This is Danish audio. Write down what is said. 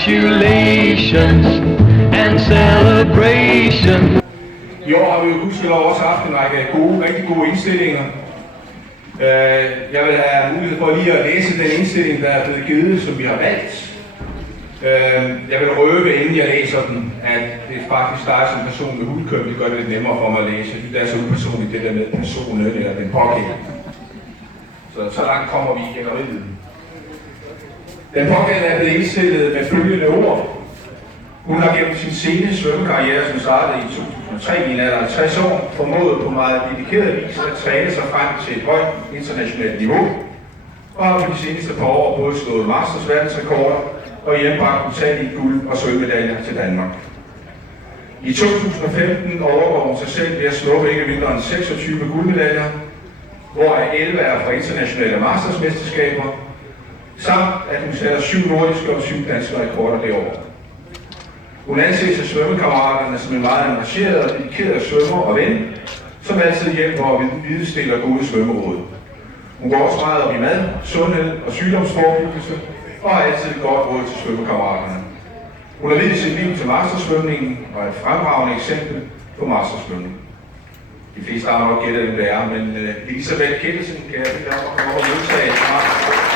congratulations and celebration. I år har vi jo gudskelov også haft en række rigtig gode indstillinger. Jeg vil have mulighed for lige at læse den indstilling, der er blevet givet, som vi har valgt. Jeg vil røbe, inden jeg læser den, at det faktisk dig som person med hudkøb, det gør det lidt nemmere for mig at læse. Det er så upersonligt, det der med personen eller den pågældende. Så langt kommer vi i gætteriet. Den pågældende er blevet indstillet med følgende ord. Hun har gennem sin sene svømmekarriere, som startede i 2003 i en alder af 60 år, formået på meget dedikeret vis at træne sig frem til et højt internationalt niveau, og har på de seneste par år både slået Masters verdensrekorder og hjembragt utallige guld- og sølvmedaljer til Danmark. I 2015 overgår hun sig selv ved at slå ikke mindre end 26 guldmedaljer, hvoraf 11 er fra internationale mastersmesterskaber, samt at hun sætter 7 nordiske og 7 danske rekorder det år. Hun anses af svømmekammeraterne som en meget engageret og dedikeret svømmer og ven, som altid hjælper og videstiller gode svømmeråd. Hun går også meget op i mad, sundhed og sygdomsforebyggelse og har altid et godt råd til svømmekammeraterne. Hun har videt sit liv til mastersvømningen og er et fremragende eksempel på mastersvømning. De fleste har nok gættet, hvem det er, men Elisabeth Kettelsen kan jeg bede om at komme og modtage et